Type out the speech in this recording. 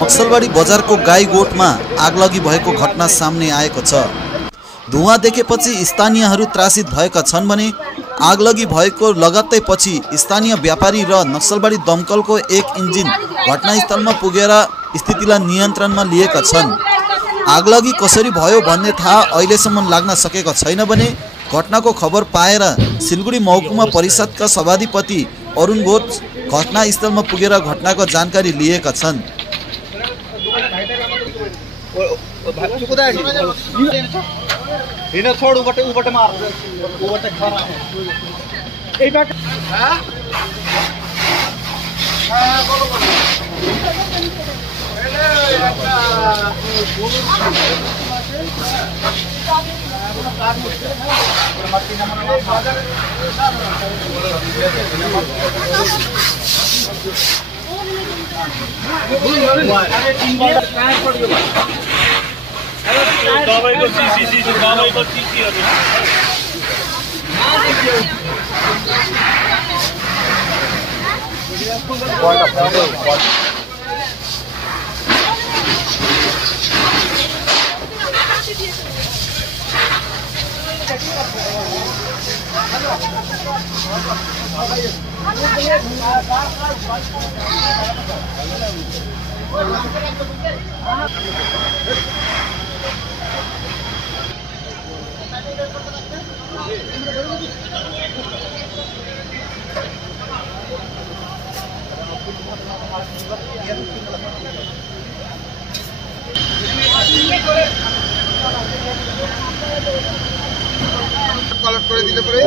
नक्सलबाडी बजारको गाईगोठमा आगलगी भएको घटना सामने आएको छ। धुवाँ देखेपछि स्थानीयहरू त्रासित भएका छन् भने आगलगी भएको लगत्तै पछि स्थानीय व्यापारी र नक्सलबाडी दमकलको एक इन्जिन घटनास्थलमा पुगेर स्थितिलाई नियन्त्रणमा लिएका छन्। आगलगी कसरी भयो भन्ने थाहा अहिलेसम्म लाग्न सकेको छैन भने घटनाको खबर पाएर सिलगढी महकुमा परिषदका सभाधिपति अरुण घोष घटनास्थलमा पुगेर घटनाको जानकारी लिएका छन्। कलेक्ट করে দিলে পরে